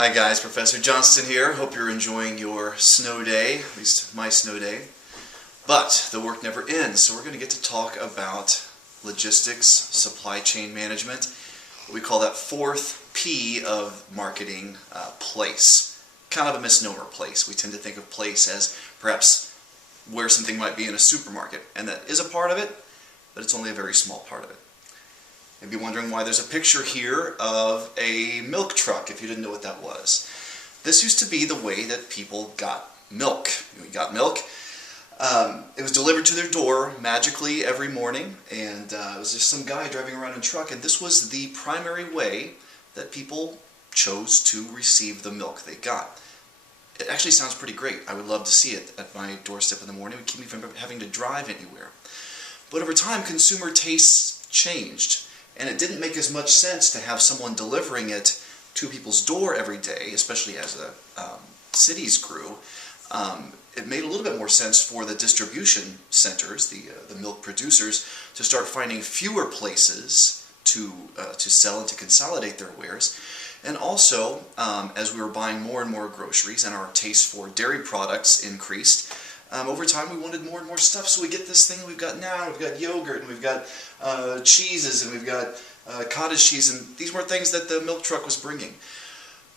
Hi guys, Professor Johnston here. Hope you're enjoying your snow day, at least my snow day. But the work never ends, so we're going to get to talk about logistics, supply chain management. We call that fourth P of marketing, place. Kind of a misnomer, place. We tend to think of place as perhaps where something might be in a supermarket, and that is a part of it, but it's only a very small part of it. You'd be wondering why there's a picture here of a milk truck, if you didn't know what that was. This used to be the way that people got milk. We got milk. It was delivered to their door magically every morning, and it was just some guy driving around in a truck, and this was the primary way that people chose to receive the milk they got. It actually sounds pretty great. I would love to see it at my doorstep in the morning. It would keep me from having to drive anywhere. But over time, consumer tastes changed. And it didn't make as much sense to have someone delivering it to people's door every day, especially as the cities grew. It made a little bit more sense for the distribution centers, the milk producers, to start finding fewer places to sell and to consolidate their wares. And also, as we were buying more and more groceries and our taste for dairy products increased, over time we wanted more and more stuff, so we get this thing we've got now. We've got yogurt, and we've got cheeses, and we've got cottage cheese, and these were things that the milk truck was bringing.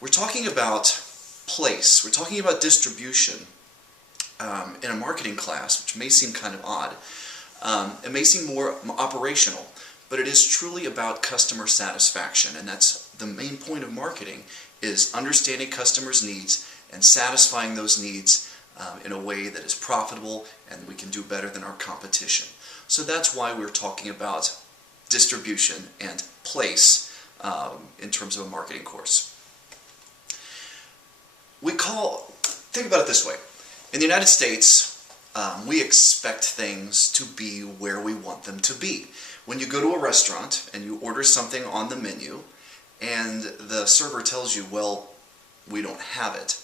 We're talking about place. We're talking about distribution in a marketing class, which may seem kind of odd. It may seem more operational, but it is truly about customer satisfaction, and that's the main point of marketing, is understanding customers' needs and satisfying those needs in a way that is profitable and we can do better than our competition. So that's why we're talking about distribution and place in terms of a marketing course. Think about it this way. In the United States, we expect things to be where we want them to be. When you go to a restaurant and you order something on the menu and the server tells you, well, we don't have it,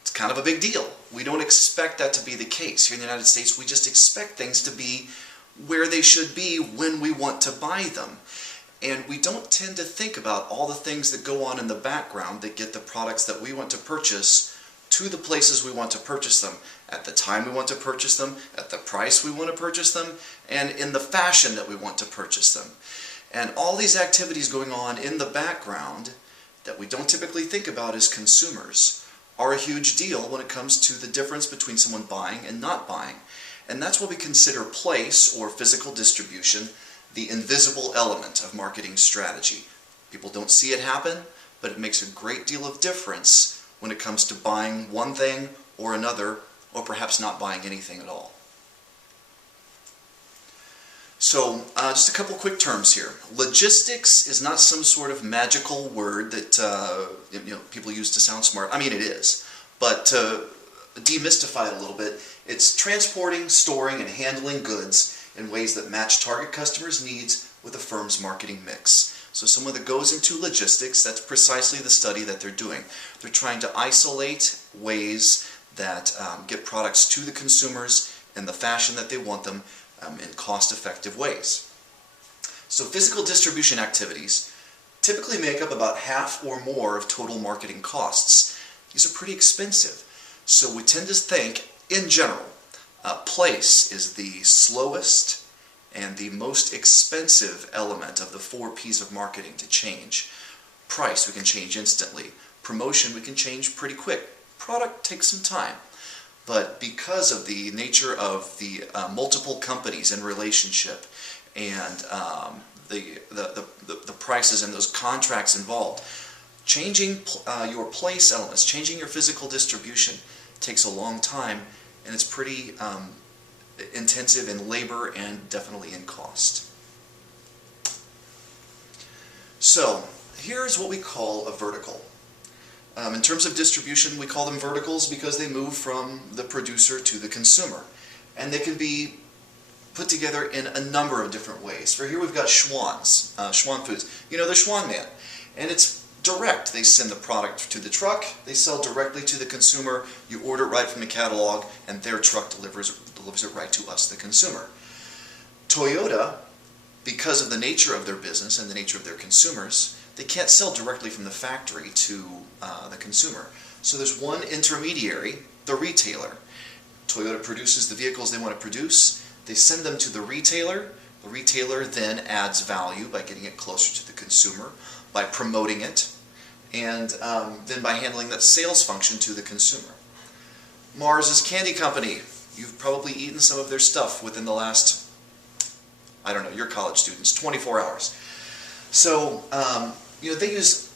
it's kind of a big deal. We don't expect that to be the case. Here in the United States, we just expect things to be where they should be when we want to buy them. And we don't tend to think about all the things that go on in the background that get the products that we want to purchase to the places we want to purchase them, at the time we want to purchase them, at the price we want to purchase them, and in the fashion that we want to purchase them. And all these activities going on in the background that we don't typically think about as consumers are a huge deal when it comes to the difference between someone buying and not buying. And that's what we consider place, or physical distribution, the invisible element of marketing strategy. People don't see it happen, but it makes a great deal of difference when it comes to buying one thing or another, or perhaps not buying anything at all. So, just a couple quick terms here. Logistics is not some sort of magical word that people use to sound smart. I mean, it is. But to demystify it a little bit, it's transporting, storing, and handling goods in ways that match target customers' needs with a firm's marketing mix. So someone that goes into logistics, that's precisely the study that they're doing. They're trying to isolate ways that get products to the consumers in the fashion that they want them, in cost-effective ways. So physical distribution activities typically make up about half or more of total marketing costs. These are pretty expensive. So we tend to think, in general, place is the slowest and the most expensive element of the 4 P's of marketing to change. Price we can change instantly. Promotion we can change pretty quick. Product takes some time. But because of the nature of the multiple companies in relationship and the prices and those contracts involved, changing your place elements, changing your physical distribution takes a long time, and it's pretty intensive in labor and definitely in cost. So here's what we call a vertical. In terms of distribution, we call them verticals because they move from the producer to the consumer. And they can be put together in a number of different ways. For here we've got Schwan's, Schwan Foods. You know, they're Schwan Man. And it's direct. They send the product to the truck, they sell directly to the consumer, you order it right from the catalog, and their truck delivers it right to us, the consumer. Toyota, because of the nature of their business and the nature of their consumers, they can't sell directly from the factory to the consumer. So there's one intermediary, the retailer. Toyota produces the vehicles they want to produce. They send them to the retailer. The retailer then adds value by getting it closer to the consumer, by promoting it, and then by handling that sales function to the consumer. Mars Candy Company. You've probably eaten some of their stuff within the last, I don't know, you're college students, 24 hours. So, they use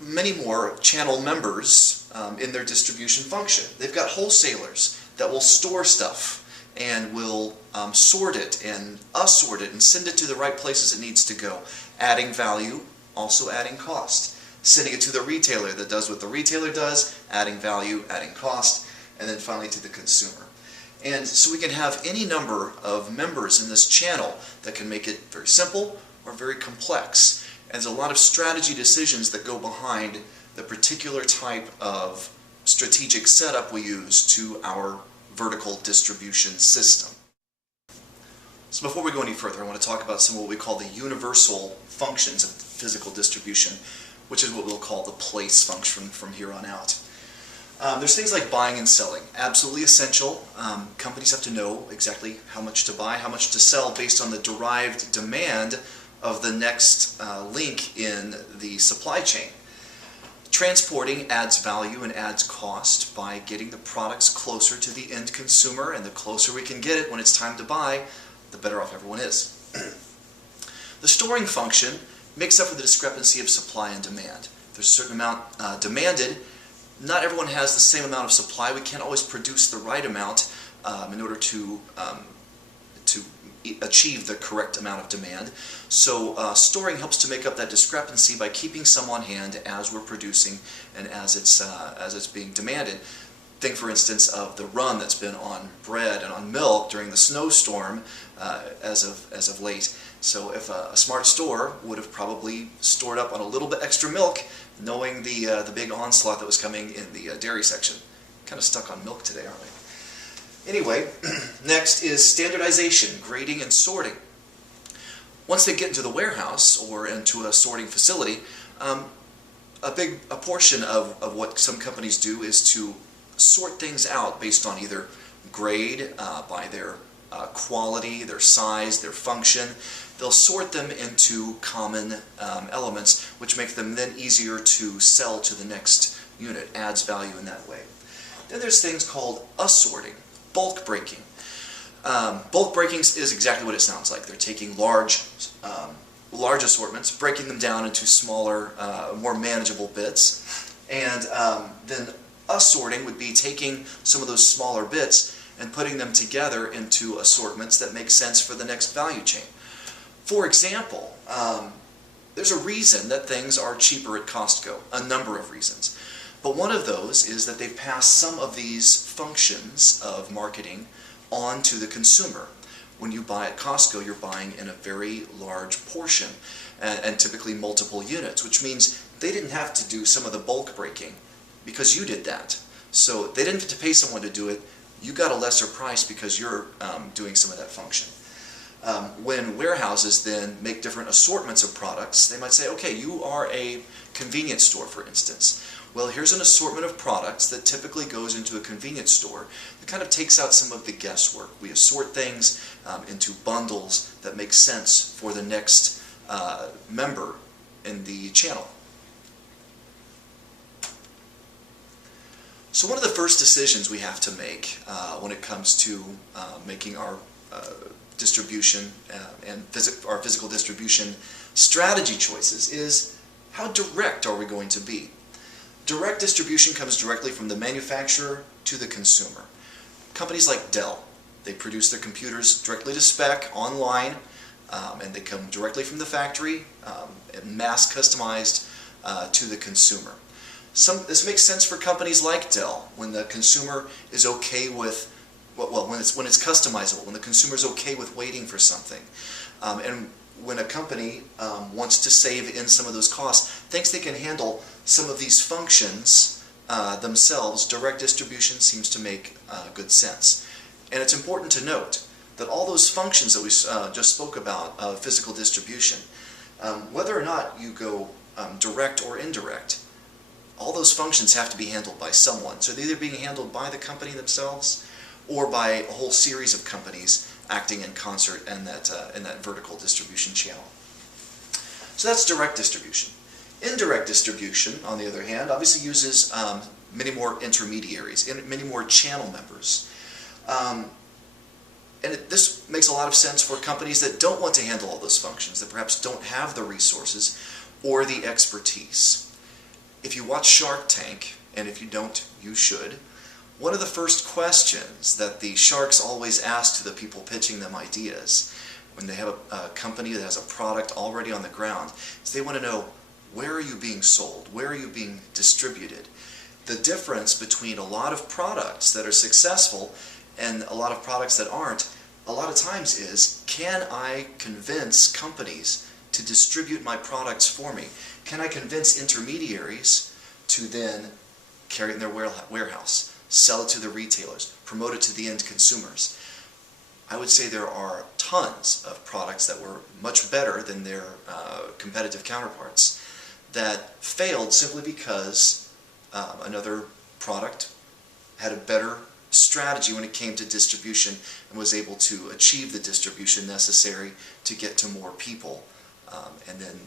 many more channel members in their distribution function. They've got wholesalers that will store stuff and will sort it and assort it and send it to the right places it needs to go, adding value, also adding cost. Sending it to the retailer that does what the retailer does, adding value, adding cost, and then finally to the consumer. And so we can have any number of members in this channel that can make it very simple or very complex. And there's a lot of strategy decisions that go behind the particular type of strategic setup we use to our vertical distribution system. So before we go any further, I want to talk about some of what we call the universal functions of physical distribution, which is what we'll call the place function from here on out. There's things like buying and selling, absolutely essential. Companies have to know exactly how much to buy, how much to sell based on the derived demand of the next link in the supply chain. Transporting adds value and adds cost by getting the products closer to the end consumer, and the closer we can get it when it's time to buy, the better off everyone is. The storing function makes up for the discrepancy of supply and demand. There's a certain amount demanded. Not everyone has the same amount of supply. We can't always produce the right amount in order to achieve the correct amount of demand. So storing helps to make up that discrepancy by keeping some on hand as we're producing and as it's being demanded. Think, for instance, of the run that's been on bread and on milk during the snowstorm as of late. So if a smart store would have probably stored up on a little bit extra milk, knowing the big onslaught that was coming in the dairy section. Kind of stuck on milk today, aren't we? Anyway, next is standardization, grading, and sorting. Once they get into the warehouse or into a sorting facility, a portion of what some companies do is to sort things out based on either grade, by their quality, their size, their function. They'll sort them into common elements, which make them then easier to sell to the next unit, adds value in that way. Then there's things called assorting, bulk breaking. Bulk breaking is exactly what it sounds like. They're taking large assortments, breaking them down into smaller, more manageable bits, and then assorting would be taking some of those smaller bits and putting them together into assortments that make sense for the next value chain. For example, there's a reason that things are cheaper at Costco, a number of reasons. But one of those is that they've passed some of these functions of marketing on to the consumer. When you buy at Costco, you're buying in a very large portion, and typically multiple units, which means they didn't have to do some of the bulk breaking because you did that. So they didn't have to pay someone to do it. You got a lesser price because you're doing some of that function. When warehouses then make different assortments of products, they might say, okay, you are a convenience store, for instance. Well, here's an assortment of products that typically goes into a convenience store that kind of takes out some of the guesswork. We assort things into bundles that make sense for the next member in the channel. So one of the first decisions we have to make when it comes to making our distribution and our physical distribution strategy choices is how direct are we going to be? Direct distribution comes directly from the manufacturer to the consumer. Companies like Dell, they produce their computers directly to spec online, and they come directly from the factory, mass customized to the consumer. This makes sense for companies like Dell when the consumer is okay with, well, when it's customizable, when the consumer is okay with waiting for something, and when a company wants to save in some of those costs, thinks they can handle some of these functions themselves, direct distribution seems to make good sense. And it's important to note that all those functions that we just spoke about of physical distribution, whether or not you go direct or indirect, all those functions have to be handled by someone. So they're either being handled by the company themselves or by a whole series of companies acting in concert in that vertical distribution channel. So that's direct distribution. Indirect distribution, on the other hand, obviously uses many more intermediaries, many more channel members. This makes a lot of sense for companies that don't want to handle all those functions, that perhaps don't have the resources or the expertise. If you watch Shark Tank, and if you don't, you should, one of the first questions that the sharks always ask to the people pitching them ideas when they have a company that has a product already on the ground is they want to know, where are you being sold? Where are you being distributed? The difference between a lot of products that are successful and a lot of products that aren't, a lot of times is, can I convince companies to distribute my products for me? Can I convince intermediaries to then carry it in their warehouse, sell it to the retailers, promote it to the end consumers? I would say there are tons of products that were much better than their competitive counterparts that failed simply because another product had a better strategy when it came to distribution and was able to achieve the distribution necessary to get to more people. And then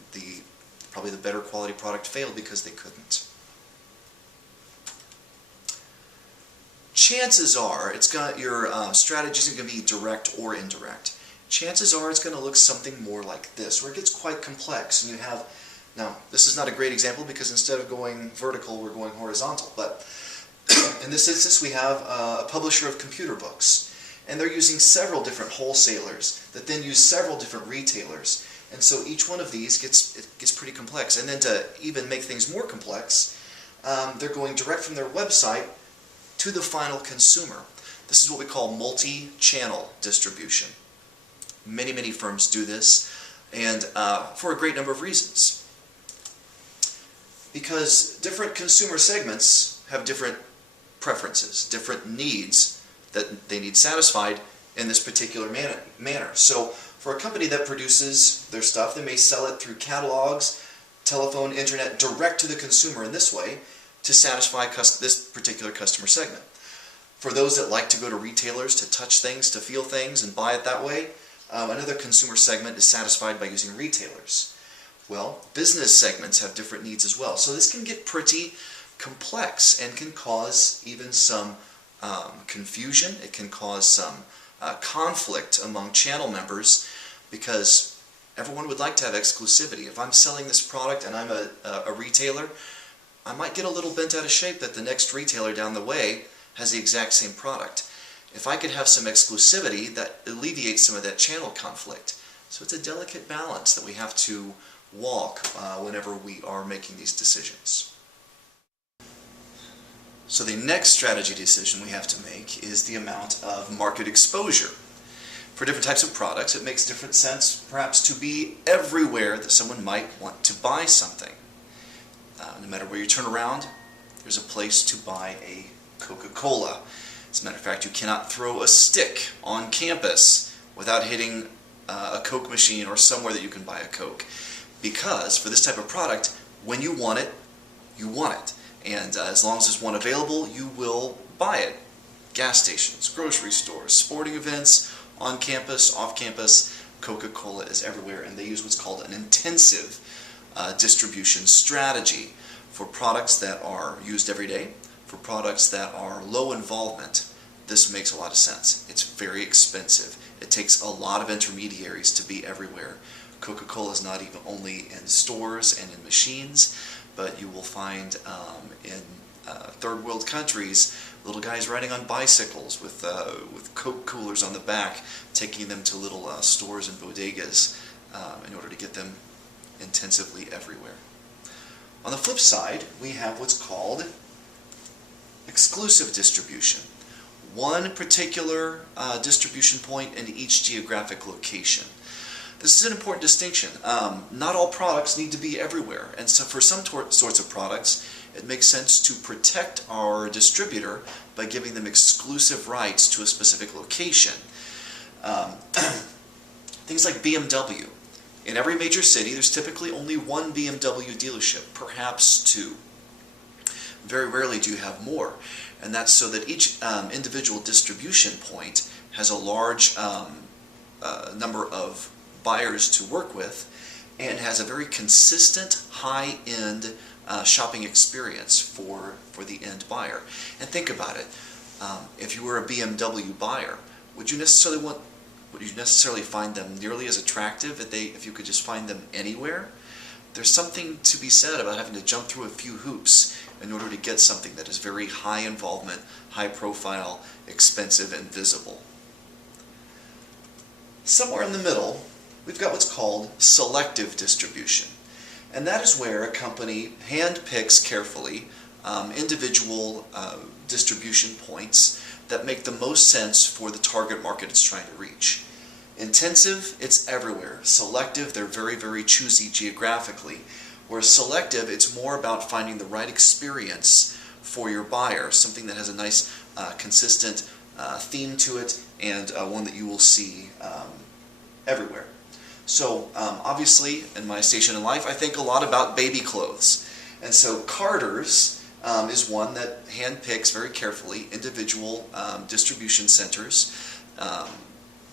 probably the better quality product failed because they couldn't. Chances are your strategy isn't going to be direct or indirect. Chances are it's going to look something more like this, where it gets quite complex. And you have, now this is not a great example because instead of going vertical, we're going horizontal. But in this instance, we have a publisher of computer books, and they're using several different wholesalers that then use several different retailers. And so each one of these gets pretty complex. And then to even make things more complex, they're going direct from their website to the final consumer. This is what we call multi-channel distribution. Many, many firms do this, and for a great number of reasons. Because different consumer segments have different preferences, different needs that they need satisfied in this particular manner. So for a company that produces their stuff, they may sell it through catalogs, telephone, internet, direct to the consumer in this way to satisfy this particular customer segment. For those that like to go to retailers to touch things, to feel things, and buy it that way, another consumer segment is satisfied by using retailers. Well, business segments have different needs as well. So this can get pretty complex and can cause even some confusion. It can cause some conflict among channel members because everyone would like to have exclusivity. If I'm selling this product and I'm a retailer, I might get a little bent out of shape that the next retailer down the way has the exact same product. If I could have some exclusivity, that alleviates some of that channel conflict. So it's a delicate balance that we have to walk whenever we are making these decisions. So the next strategy decision we have to make is the amount of market exposure. For different types of products, it makes different sense perhaps to be everywhere that someone might want to buy something. No matter where you turn around, there's a place to buy a Coca-Cola. As a matter of fact, you cannot throw a stick on campus without hitting a Coke machine or somewhere that you can buy a Coke. Because for this type of product, when you want it, you want it. And as long as there's one available, you will buy it. Gas stations, grocery stores, sporting events, on campus, off campus, Coca-Cola is everywhere, and they use what's called an intensive distribution strategy for products that are used every day, for products that are low involvement. This makes a lot of sense. It's very expensive. It takes a lot of intermediaries to be everywhere. Coca-Cola is not even only in stores and in machines, but you will find in third world countries little guys riding on bicycles with Coke coolers on the back, taking them to little stores and bodegas in order to get them intensively everywhere. On the flip side, we have what's called exclusive distribution. One particular distribution point in each geographic location. This is an important distinction. Not all products need to be everywhere, and so for some sorts of products, it makes sense to protect our distributor by giving them exclusive rights to a specific location. Things like BMW. In every major city, there's typically only one BMW dealership, perhaps two. Very rarely do you have more, and that's so that each individual distribution point has a large number of buyers to work with and has a very consistent high-end shopping experience for the end buyer. And think about it, if you were a BMW buyer, would you necessarily find them nearly as attractive if you could just find them anywhere? There's something to be said about having to jump through a few hoops in order to get something that is very high involvement, high profile, expensive, and visible. Somewhere in the middle, we've got what's called selective distribution. And that is where a company handpicks carefully individual distribution points that make the most sense for the target market it's trying to reach. Intensive, it's everywhere. Selective, they're very, very choosy geographically. Whereas selective, it's more about finding the right experience for your buyer, something that has a nice, consistent theme to it, and one that you will see everywhere. So obviously, in my station in life, I think a lot about baby clothes. And so Carter's is one that handpicks very carefully individual distribution centers,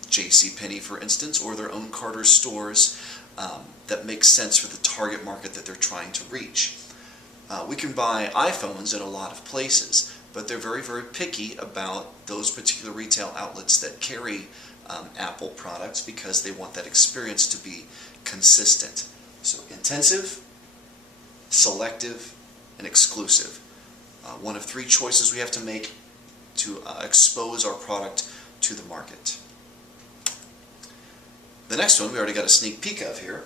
JCPenney, for instance, or their own Carter's stores that make sense for the target market that they're trying to reach. We can buy iPhones at a lot of places, but they're very, very picky about those particular retail outlets that carry Apple products because they want that experience to be consistent. So intensive, selective, and exclusive. One of three choices we have to make to expose our product to the market. The next one we already got a sneak peek of here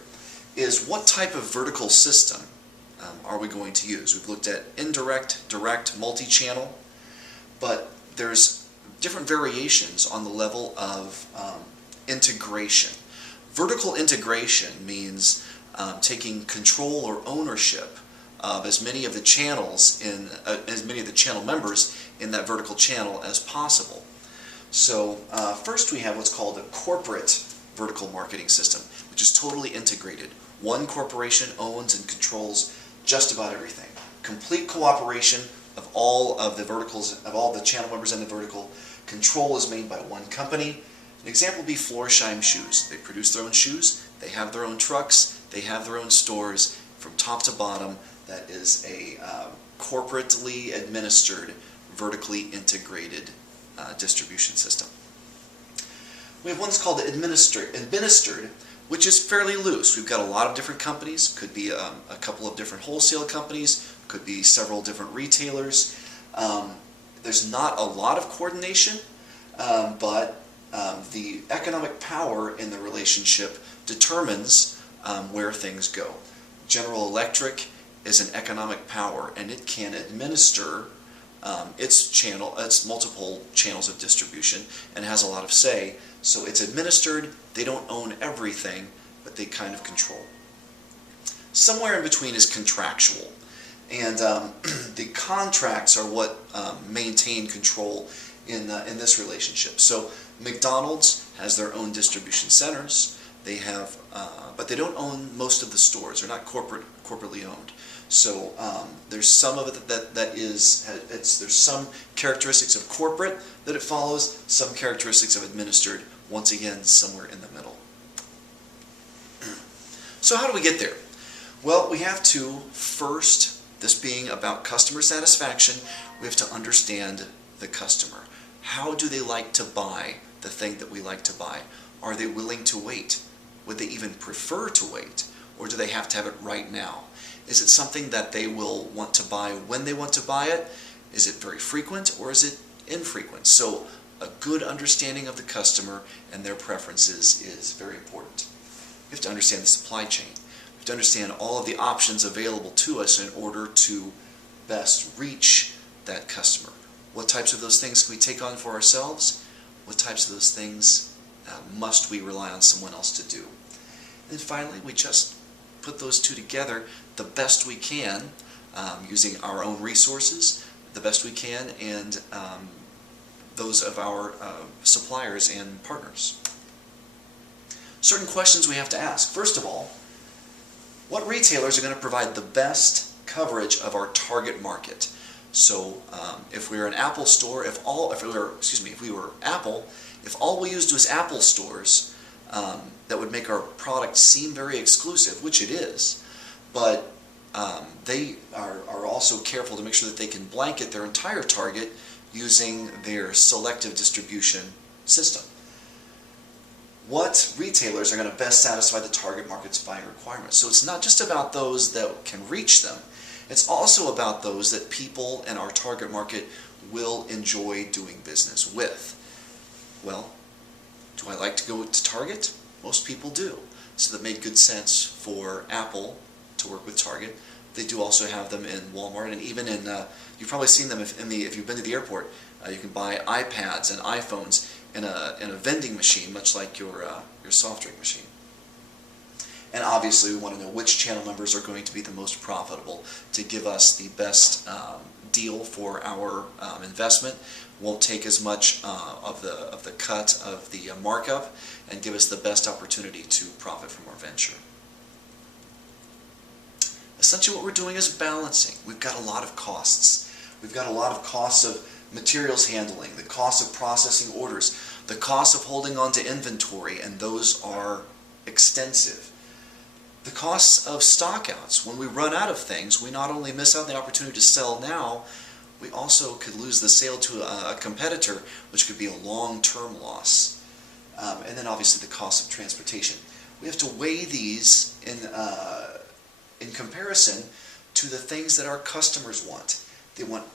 is what type of vertical system are we going to use? We've looked at indirect, direct, multi-channel, but there's different variations on the level of integration. Vertical integration means taking control or ownership of as many of the channels as many of the channel members in that vertical channel as possible. So first we have what's called a corporate vertical marketing system, which is totally integrated. One corporation owns and controls just about everything. Complete cooperation of all of the verticals, of all the channel members in the vertical. Control is made by one company. An example would be Florsheim Shoes. They produce their own shoes, they have their own trucks, they have their own stores. From top to bottom, that is a corporately administered, vertically integrated distribution system. We have one that's called administered, which is fairly loose. We've got a lot of different companies, could be a couple of different wholesale companies, could be several different retailers. There's not a lot of coordination, but the economic power in the relationship determines where things go. General Electric is an economic power, and it can administer its multiple channels of distribution and has a lot of say. So it's administered, they don't own everything, but they kind of control. Somewhere in between is contractual. And the contracts are what maintain control in this relationship. So McDonald's has their own distribution centers. They have, but they don't own most of the stores. They're not corporately owned. So there's some of it there's some characteristics of corporate that it follows, some characteristics of administered. Once again, somewhere in the middle. So how do we get there? Well, we have to first, this being about customer satisfaction, we have to understand the customer. How do they like to buy the thing that we like to buy? Are they willing to wait? Would they even prefer to wait? Or do they have to have it right now? Is it something that they will want to buy when they want to buy it? Is it very frequent or is it infrequent? So a good understanding of the customer and their preferences is very important. We have to understand the supply chain. We have to understand all of the options available to us in order to best reach that customer. What types of those things can we take on for ourselves? What types of those things must we rely on someone else to do? And finally, we just put those two together the best we can, using our own resources, the best we can, and those of our suppliers and partners. certain questions we have to ask. First of all, what retailers are going to provide the best coverage of our target market? So if we were an Apple store, if we were Apple, if all we used was Apple stores, that would make our product seem very exclusive, which it is, but they are also careful to make sure that they can blanket their entire target using their selective distribution system. What retailers are going to best satisfy the target market's buying requirements? So it's not just about those that can reach them, it's also about those that people in our target market will enjoy doing business with. Well, do I like to go to Target? Most people do. So that made good sense for Apple to work with Target. They do also have them in Walmart, and even in, you've probably seen them if you've been to the airport. You can buy iPads and iPhones in a vending machine, much like your soft drink machine. And obviously we want to know which channel numbers are going to be the most profitable to give us the best deal for our investment. Won't take as much of the cut of the markup, and give us the best opportunity to profit from our venture. Essentially what we're doing is balancing. We've got a lot of costs. We've got a lot of costs of materials handling, the cost of processing orders, the cost of holding on to inventory, and those are extensive. The costs of stockouts. When we run out of things, we not only miss out on the opportunity to sell now, we also could lose the sale to a competitor, which could be a long-term loss. And then obviously the cost of transportation. We have to weigh these in comparison to the things that our customers want. They want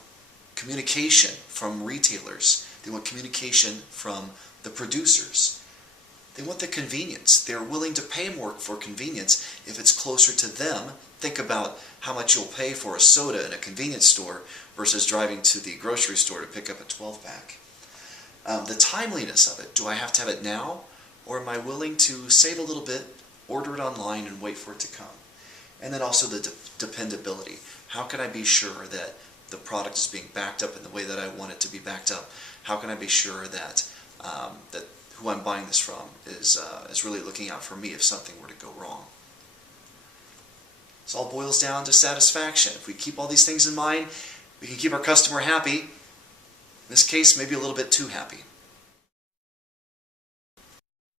communication from retailers. They want communication from the producers. They want the convenience. They're willing to pay more for convenience if it's closer to them. Think about how much you'll pay for a soda in a convenience store versus driving to the grocery store to pick up a 12-pack. The timeliness of it. Do I have to have it now? Or am I willing to save a little bit, order it online, and wait for it to come? And then also the dependability. How can I be sure that the product is being backed up in the way that I want it to be backed up? How can I be sure that that who I'm buying this from is really looking out for me if something were to go wrong? This all boils down to satisfaction. If we keep all these things in mind, we can keep our customer happy. In this case, maybe a little bit too happy.